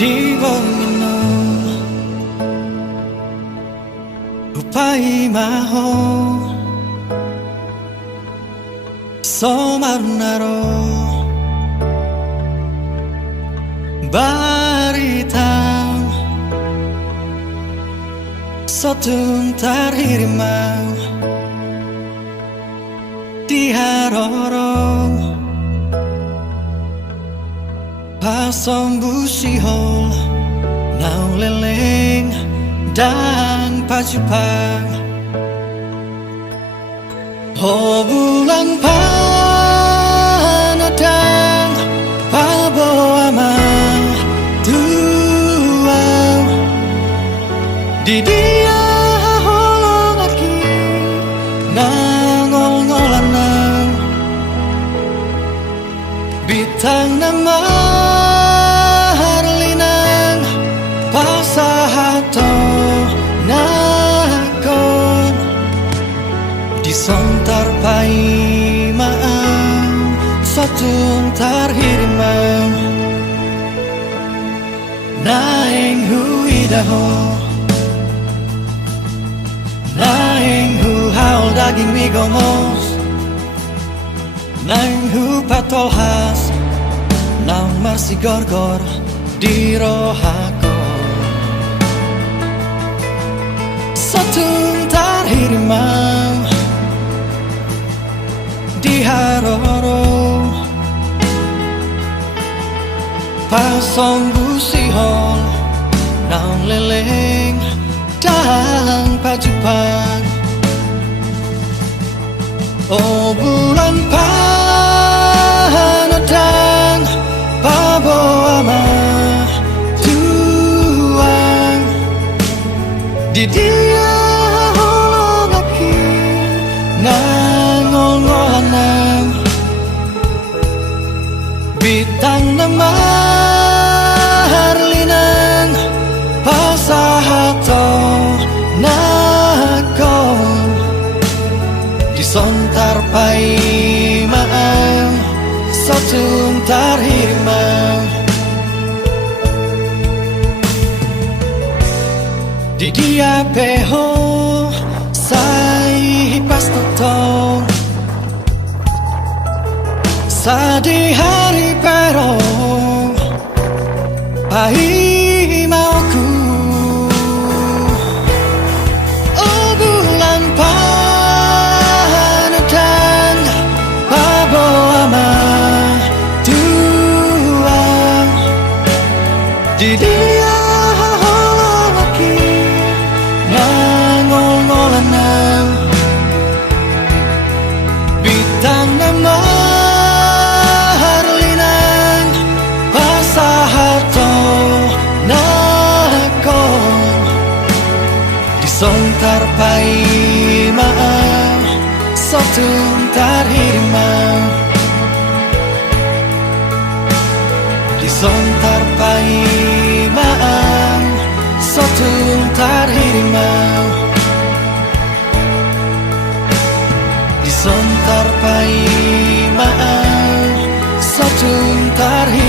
di bangino upai maho somarnaro baritang sotung tarhirimau di harorong pasong busihol nau leleng dan pacupang oh bulan panadang paboama tuau di dia holong aki nangol-ngolanang bitang nama harlinang pasahato nakon disontar pai maam satung tarhirimau naeng huidaho naeng hu haul daging migomos naeng hu patolhas nang marsi gorgor di rohako satung tarhirimau di haroro pasong busihol nang leleng dan pacupang oh bulan panadang paboama tuang di dia holong aki nangol-ngolanang bitang nama harlinang pasahato nakon disontar pai maam satung tarhirimau di dia peho sai pas totong sadi hari pero pai mauku oh bulan panadang paboama tuang di dia holong aki nangol-ngolanang bitang nama harlinang pasahato nakon disontar pai maam satung tarhirimau disontar pai maam satung tarhirimau disontar pai maam satung tarhirimau